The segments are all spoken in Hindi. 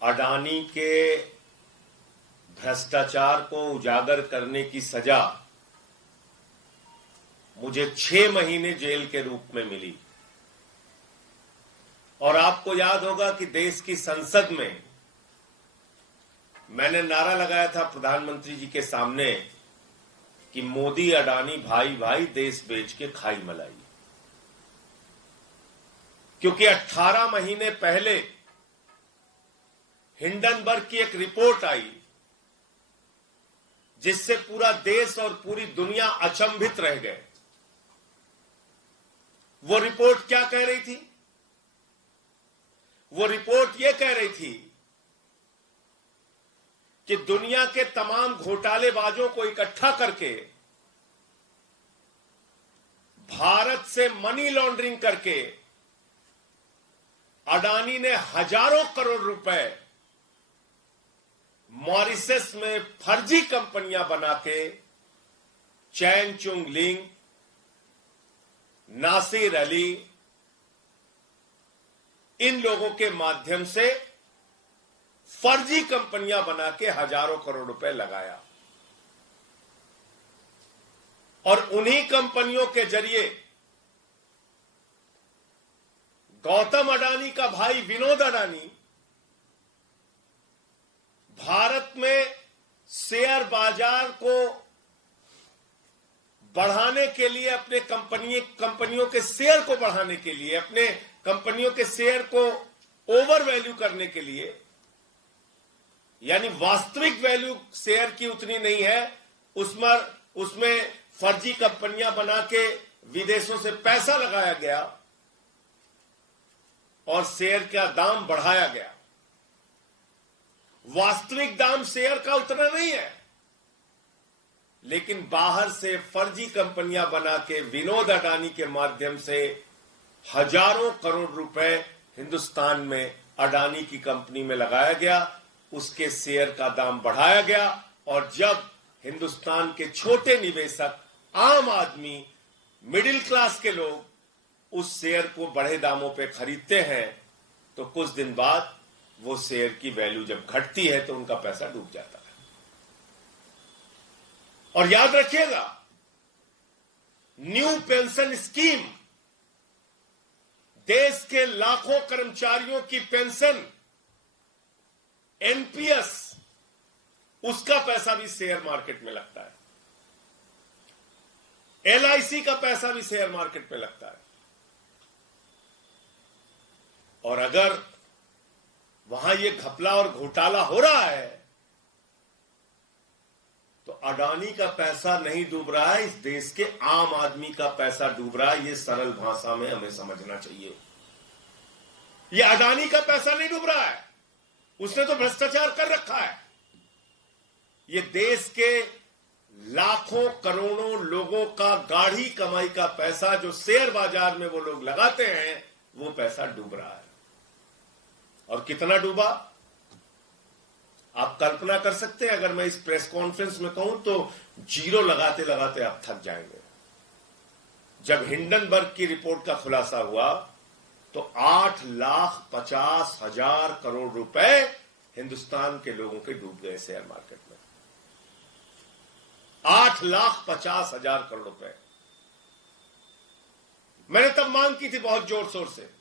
अडानी के भ्रष्टाचार को उजागर करने की सजा मुझे 6 महीने जेल के रूप में मिली। और आपको याद होगा कि देश की संसद में मैंने नारा लगाया था प्रधानमंत्री जी के सामने कि मोदी अडानी भाई भाई देश बेच के खाई मलाई। क्योंकि 18 महीने पहले हिंडनबर्ग की एक रिपोर्ट आई जिससे पूरा देश और पूरी दुनिया अचंभित रह गए। वो रिपोर्ट क्या कह रही थी? वो रिपोर्ट ये कह रही थी कि दुनिया के तमाम घोटालेबाजों को इकट्ठा करके भारत से मनी लॉन्ड्रिंग करके अडानी ने हजारों करोड़ रुपए मॉरिशस में फर्जी कंपनियां बना के चैन चुंग लिंग, नासिर अली, इन लोगों के माध्यम से फर्जी कंपनियां बना के हजारों करोड़ रुपए लगाया। और उन्हीं कंपनियों के जरिए गौतम अडानी का भाई विनोद अडानी भारत में शेयर बाजार को बढ़ाने के लिए, अपने कंपनियों के शेयर को बढ़ाने के लिए, अपने कंपनियों के शेयर को ओवर वैल्यू करने के लिए, यानी वास्तविक वैल्यू शेयर की उतनी नहीं है, उसमें फर्जी कंपनियां बना के विदेशों से पैसा लगाया गया और शेयर का दाम बढ़ाया गया। वास्तविक दाम शेयर का उतना नहीं है, लेकिन बाहर से फर्जी कंपनियां बना के विनोद अडानी के माध्यम से हजारों करोड़ रुपए हिंदुस्तान में अडानी की कंपनी में लगाया गया, उसके शेयर का दाम बढ़ाया गया। और जब हिंदुस्तान के छोटे निवेशक, आम आदमी, मिडिल क्लास के लोग उस शेयर को बढ़े दामों पे खरीदते हैं तो कुछ दिन बाद वो शेयर की वैल्यू जब घटती है तो उनका पैसा डूब जाता है। और याद रखिएगा, न्यू पेंशन स्कीम, देश के लाखों कर्मचारियों की पेंशन, एनपीएस, उसका पैसा भी शेयर मार्केट में लगता है। एलआईसी का पैसा भी शेयर मार्केट में लगता है। और अगर वहां ये घपला और घोटाला हो रहा है तो अडानी का पैसा नहीं डूब रहा है, इस देश के आम आदमी का पैसा डूब रहा है। ये सरल भाषा में हमें समझना चाहिए। ये अडानी का पैसा नहीं डूब रहा है, उसने तो भ्रष्टाचार कर रखा है। ये देश के लाखों करोड़ों लोगों का गाढ़ी कमाई का पैसा जो शेयर बाजार में वो लोग लगाते हैं, वो पैसा डूब रहा है। और कितना डूबा आप कल्पना कर सकते हैं? अगर मैं इस प्रेस कॉन्फ्रेंस में कहूं तो जीरो लगाते लगाते आप थक जाएंगे। जब हिंडनबर्ग की रिपोर्ट का खुलासा हुआ तो 8,50,000 करोड़ रुपए हिंदुस्तान के लोगों के डूब गए शेयर मार्केट में। 8,50,000 करोड़ रुपए। मैंने तब मांग की थी बहुत जोर शोर से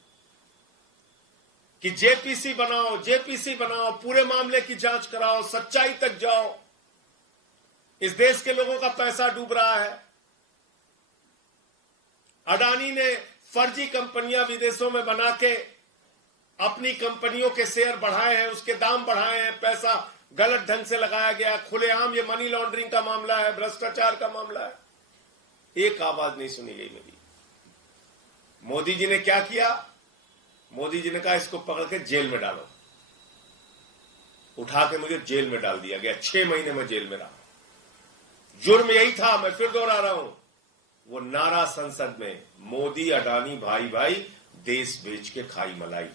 कि जेपीसी बनाओ, जेपीसी बनाओ, पूरे मामले की जांच कराओ, सच्चाई तक जाओ। इस देश के लोगों का पैसा डूब रहा है। अडानी ने फर्जी कंपनियां विदेशों में बना के अपनी कंपनियों के शेयर बढ़ाए हैं, उसके दाम बढ़ाए हैं, पैसा गलत ढंग से लगाया गया। खुलेआम ये मनी लॉन्ड्रिंग का मामला है, भ्रष्टाचार का मामला है। एक आवाज नहीं सुनी गई मेरी। मोदी जी ने क्या किया? मोदी जी ने कहा इसको पकड़ के जेल में डालो। उठा के मुझे जेल में डाल दिया गया। 6 महीने में जेल में रहा। जुर्म यही था, मैं फिर दोहरा रहा हूं, वो नारा संसद में, मोदी अडानी भाई भाई देश बेच के खाई मलाई।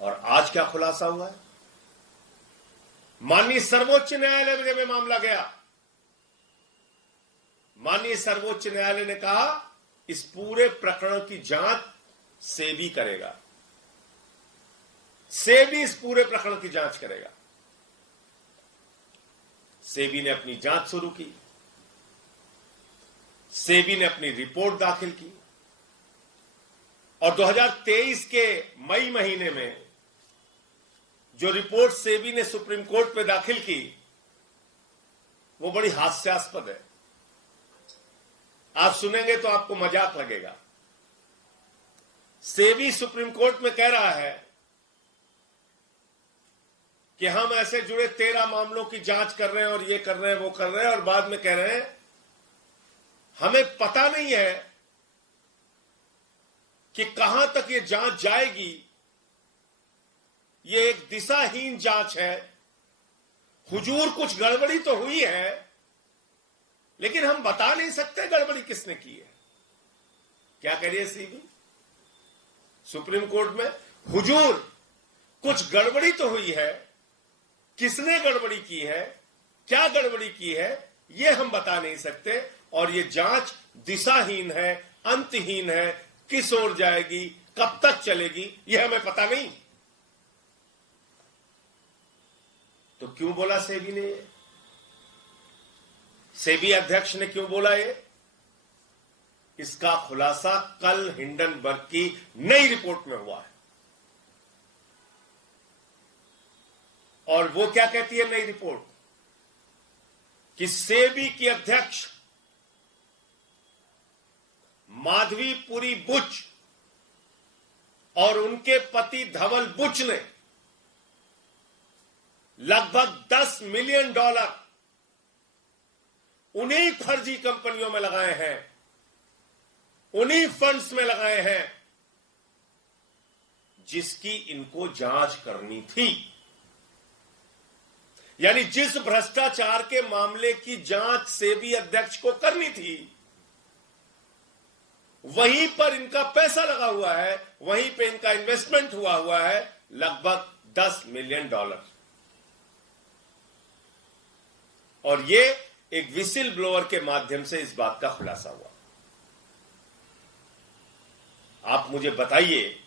और आज क्या खुलासा हुआ है? माननीय सर्वोच्च न्यायालय में मामला गया। माननीय सर्वोच्च न्यायालय ने कहा इस पूरे प्रकरण की जांच सेबी करेगा। सेबी इस पूरे प्रकरण की जांच करेगा। सेबी ने अपनी जांच शुरू की, सेबी ने अपनी रिपोर्ट दाखिल की और 2023 के मई महीने में जो रिपोर्ट सेबी ने सुप्रीम कोर्ट में दाखिल की वो बड़ी हास्यास्पद है। आप सुनेंगे तो आपको मजाक लगेगा। सेबी सुप्रीम कोर्ट में कह रहा है कि हम ऐसे जुड़े 13 मामलों की जांच कर रहे हैं और ये कर रहे हैं वो कर रहे हैं, और बाद में कह रहे हैं हमें पता नहीं है कि कहां तक ये जांच जाएगी। ये एक दिशाहीन जांच है। हुजूर कुछ गड़बड़ी तो हुई है, लेकिन हम बता नहीं सकते गड़बड़ी किसने की है। क्या कह रही है सीबी सुप्रीम कोर्ट में? हुजूर कुछ गड़बड़ी तो हुई है, किसने गड़बड़ी की है, क्या गड़बड़ी की है, यह हम बता नहीं सकते, और यह जांच दिशाहीन है, अंतहीन है, किस ओर जाएगी, कब तक चलेगी, यह हमें पता नहीं। तो क्यों बोला सेबी ने? सेबी अध्यक्ष ने क्यों बोला ये? इसका खुलासा कल हिंडनबर्ग की नई रिपोर्ट में हुआ है। और वो क्या कहती है नई रिपोर्ट? कि सेबी की अध्यक्ष माधवीपुरी बुच और उनके पति धवल बुच ने लगभग $10 मिलियन उन्हीं फर्जी कंपनियों में लगाए हैं, उन्हीं फंड्स में लगाए हैं जिसकी इनको जांच करनी थी। यानी जिस भ्रष्टाचार के मामले की जांच सेबी अध्यक्ष को करनी थी, वहीं पर इनका पैसा लगा हुआ है, वहीं पे इनका इन्वेस्टमेंट हुआ है लगभग $10 मिलियन। और ये एक विसिल ब्लोअर के माध्यम से इस बात का खुलासा हुआ। आप मुझे बताइए,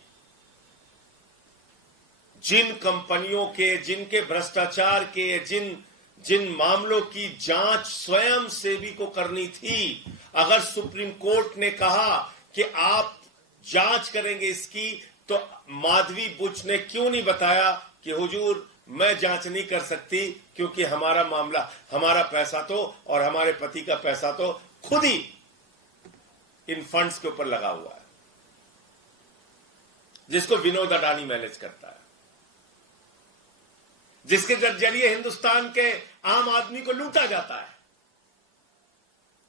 जिन कंपनियों के, जिनके भ्रष्टाचार के, जिन मामलों की जांच स्वयं सेबी को करनी थी, अगर सुप्रीम कोर्ट ने कहा कि आप जांच करेंगे इसकी, तो माधवी बुच ने क्यों नहीं बताया कि हुजूर मैं जांच नहीं कर सकती, क्योंकि हमारा मामला, हमारा पैसा तो और हमारे पति का पैसा तो खुद ही इन फंड्स के ऊपर लगा हुआ है, जिसको विनोद अडानी मैनेज करता है, जिसके जरिए हिंदुस्तान के आम आदमी को लूटा जाता है,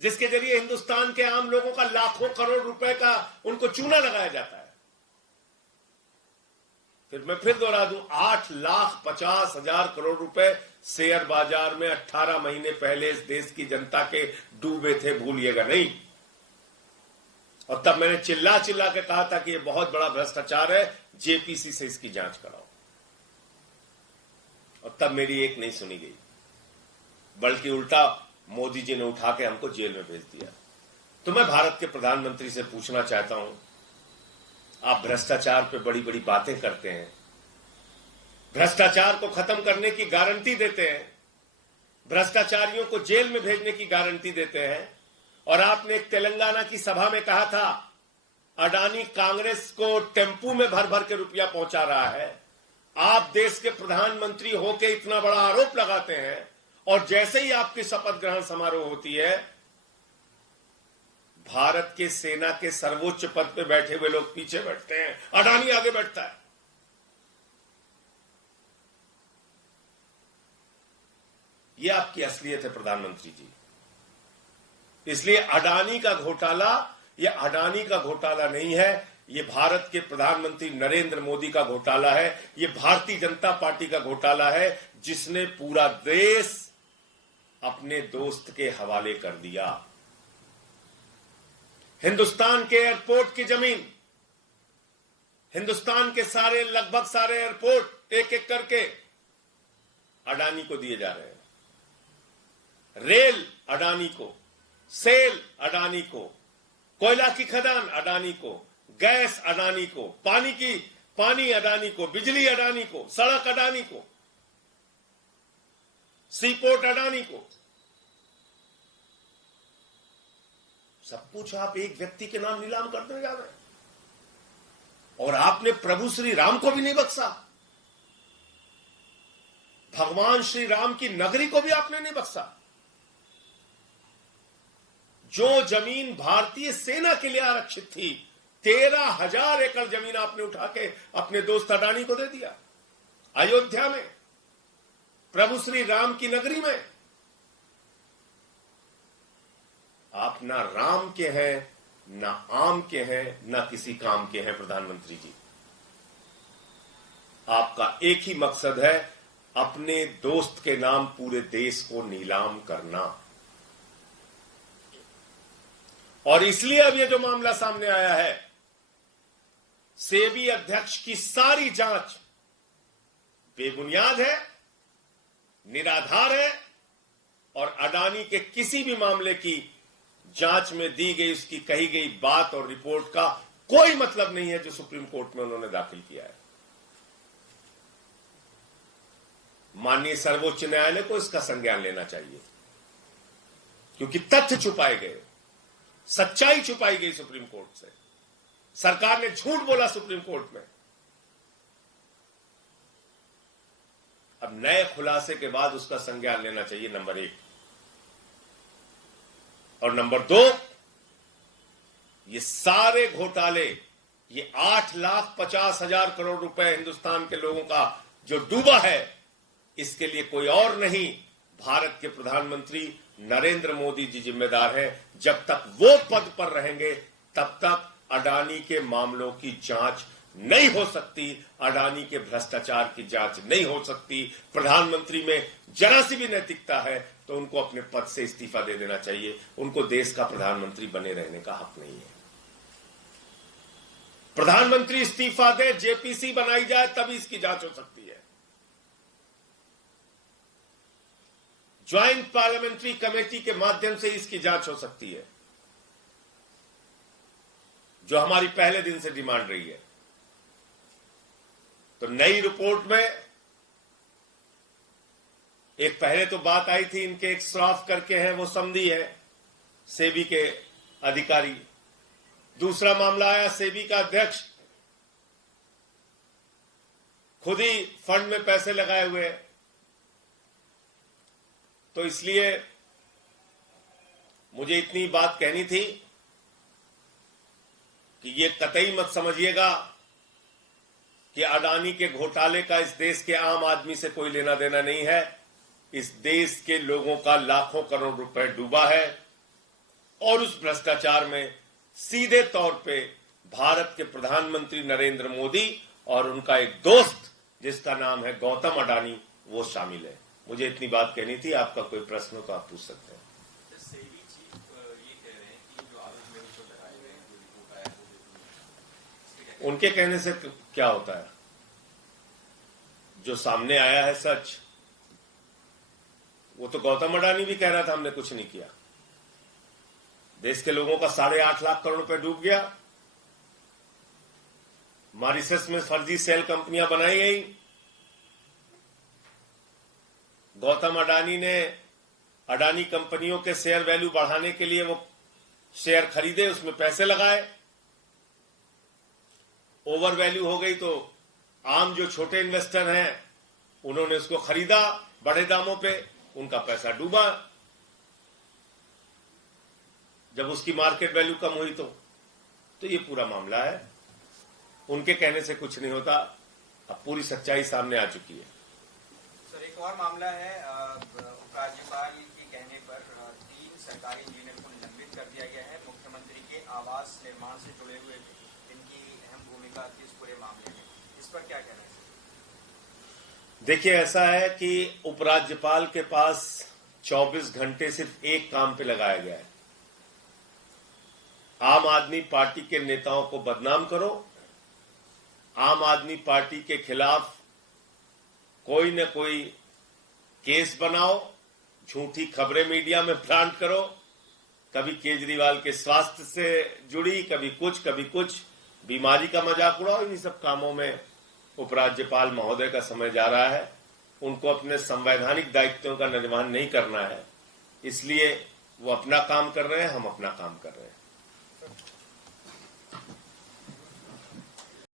जिसके जरिए हिंदुस्तान के आम लोगों का लाखों करोड़ रुपए का उनको चूना लगाया जाता है। फिर मैं फिर दोहरा दूं, 8,50,000 करोड़ रुपए शेयर बाजार में 18 महीने पहले इस देश की जनता के डूबे थे, भूलिएगा नहीं। और तब मैंने चिल्ला के कहा था कि यह बहुत बड़ा भ्रष्टाचार है, जेपीसी से इसकी जांच कराओ। और तब मेरी एक नहीं सुनी गई, बल्कि उल्टा मोदी जी ने उठा के हमको जेल में भेज दिया। तो मैं भारत के प्रधानमंत्री से पूछना चाहता हूं, आप भ्रष्टाचार पे बड़ी बड़ी बातें करते हैं, भ्रष्टाचार को खत्म करने की गारंटी देते हैं, भ्रष्टाचारियों को जेल में भेजने की गारंटी देते हैं, और आपने एक तेलंगाना की सभा में कहा था अडानी कांग्रेस को टेम्पू में भर भर के रुपया पहुंचा रहा है। आप देश के प्रधानमंत्री होकर इतना बड़ा आरोप लगाते हैं, और जैसे ही आपकी शपथ ग्रहण समारोह होती है, भारत के सेना के सर्वोच्च पद पे बैठे हुए लोग पीछे बैठते हैं, अडानी आगे बैठता है। यह आपकी असलियत है प्रधानमंत्री जी। इसलिए अडानी का घोटाला, यह अडानी का घोटाला नहीं है, यह भारत के प्रधानमंत्री नरेंद्र मोदी का घोटाला है, यह भारतीय जनता पार्टी का घोटाला है, जिसने पूरा देश अपने दोस्त के हवाले कर दिया। हिंदुस्तान के एयरपोर्ट की जमीन, हिंदुस्तान के सारे, लगभग सारे एयरपोर्ट एक एक करके अडानी को दिए जा रहे हैं। रेल अडानी को, सेल अडानी को, कोयला की खदान अडानी को, गैस अडानी को, पानी अडानी को, बिजली अडानी को, सड़क अडानी को, सीपोर्ट अडानी को, सब कुछ आप एक व्यक्ति के नाम नीलाम करने जा रहे हैं। और आपने प्रभु श्री राम को भी नहीं बख्शा, भगवान श्री राम की नगरी को भी आपने नहीं बख्शा। जो जमीन भारतीय सेना के लिए आरक्षित थी, 13,000 एकड़ जमीन आपने उठा के अपने दोस्त अडानी को दे दिया, अयोध्या में, प्रभु श्री राम की नगरी में। आप ना राम के हैं, ना आम के हैं, ना किसी काम के हैं प्रधानमंत्री जी। आपका एक ही मकसद है, अपने दोस्त के नाम पूरे देश को नीलाम करना। और इसलिए अब ये जो मामला सामने आया है, सेबी अध्यक्ष की सारी जांच बेबुनियाद है, निराधार है, और अडानी के किसी भी मामले की जांच में दी गई, उसकी कही गई बात और रिपोर्ट का कोई मतलब नहीं है जो सुप्रीम कोर्ट में उन्होंने दाखिल किया है। माननीय सर्वोच्च न्यायालय को इसका संज्ञान लेना चाहिए, क्योंकि तथ्य छुपाए गए, सच्चाई छुपाई गई सुप्रीम कोर्ट से, सरकार ने झूठ बोला सुप्रीम कोर्ट में। अब नए खुलासे के बाद उसका संज्ञान लेना चाहिए, नंबर 1। और नंबर 2, ये सारे घोटाले, ये 8,50,000 करोड़ रुपए हिंदुस्तान के लोगों का जो डूबा है, इसके लिए कोई और नहीं, भारत के प्रधानमंत्री नरेंद्र मोदी जी जिम्मेदार हैं। जब तक वो पद पर रहेंगे, तब तक अडानी के मामलों की जांच नहीं हो सकती, अडानी के भ्रष्टाचार की जांच नहीं हो सकती। प्रधानमंत्री में जरा सी भी नैतिकता है तो उनको अपने पद से इस्तीफा दे देना चाहिए। उनको देश का प्रधानमंत्री बने रहने का हक नहीं है। प्रधानमंत्री इस्तीफा दे, जेपीसी बनाई जाए, तभी इसकी जांच हो सकती है। ज्वाइंट पार्लियामेंट्री कमेटी के माध्यम से इसकी जांच हो सकती है, जो हमारी पहले दिन से डिमांड रही है। तो नई रिपोर्ट में एक पहले तो बात आई थी, इनके एक श्रॉफ करके हैं, वो समधी है, सेबी के अधिकारी। दूसरा मामला आया, सेबी का अध्यक्ष खुद ही फंड में पैसे लगाए हुए हैं। तो इसलिए मुझे इतनी बात कहनी थी कि ये कतई मत समझिएगा कि अडानी के घोटाले का इस देश के आम आदमी से कोई लेना देना नहीं है। इस देश के लोगों का लाखों करोड़ रुपए डूबा है, और उस भ्रष्टाचार में सीधे तौर पे भारत के प्रधानमंत्री नरेंद्र मोदी और उनका एक दोस्त जिसका नाम है गौतम अडानी, वो शामिल है। मुझे इतनी बात कहनी थी। आपका कोई प्रश्न हो तो आप पूछ सकते हैं। उनके कहने से क्या होता है? जो सामने आया है सच, वो तो गौतम अडानी भी कह रहा था हमने कुछ नहीं किया। देश के लोगों का 8.5 लाख करोड़ रुपए डूब गया। मॉरिशस में फर्जी सेल कंपनियां बनाई गई। गौतम अडानी ने अडानी कंपनियों के शेयर वैल्यू बढ़ाने के लिए वो शेयर खरीदे, उसमें पैसे लगाए, ओवर वैल्यू हो गई तो आम जो छोटे इन्वेस्टर हैं उन्होंने उसको खरीदा बड़े दामों पे, उनका पैसा डूबा। जब उसकी मार्केट वैल्यू कम हुई तो ये पूरा मामला है। उनके कहने से कुछ नहीं होता, अब पूरी सच्चाई सामने आ चुकी है। सर, एक और मामला है, उपराज्यपाल के कहने पर 3 सरकारी इंजीनियर को निलंबित कर दिया गया है। मुख्यमंत्री के आवास निर्माण से जुड़े हुए इनकी अहम भूमिका थी इस पूरे मामले में, इस पर क्या कहना है? देखिए, ऐसा है कि उपराज्यपाल के पास 24 घंटे सिर्फ एक काम पे लगाया गया है, आम आदमी पार्टी के नेताओं को बदनाम करो, आम आदमी पार्टी के खिलाफ कोई न कोई केस बनाओ, झूठी खबरें मीडिया में प्लांट करो, कभी केजरीवाल के स्वास्थ्य से जुड़ी, कभी कुछ बीमारी का मजाक उड़ाओ। इन्हीं सब कामों में उपराज्यपाल महोदय का समय जा रहा है, उनको अपने संवैधानिक दायित्वों का निर्वहन नहीं करना है, इसलिए वो अपना काम कर रहे हैं, हम अपना काम कर रहे हैं।